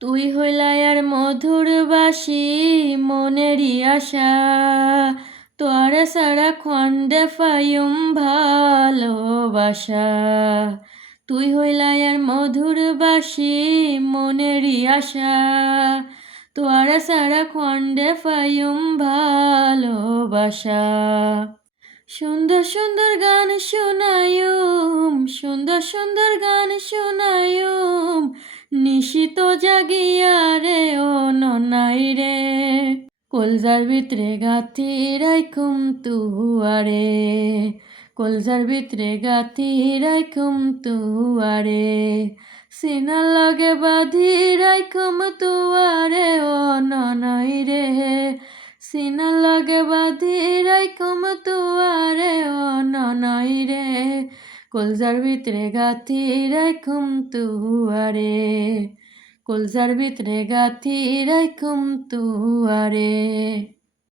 তুই হইলাই আর মধুর বাসি মনেরই আশা, তোরে সারা খন্ডে ফাইম ভালোবাসা। তুই হইলাই আর মধুর বাসি মনেরই আশা, তোরে সারা খন্ডে ফাইম ভালোবাসা। সুন্দর সুন্দর গান শোনায়ুম, সুন্দর সুন্দর গান শোনায়ুম, নিশিত জাগিয়া রে ও ননাই রে। কলজার ভিতরে গাথি রাইখুম তুয়ারে, কলজার ভিতরে গাথি রাইখুম তুয়ারে, সিনার লগে বাঁধি রাইখুম তুয়ারে ও ননাই রে। সিনার লগে বাঁধি রাইখুম তুয়ারে ও ননাই রে, কলজার ভিতরে গাথি রাইখুম তুয়ারে, কলজার ভিতরে গাথি রাইখুম তুয়ারে।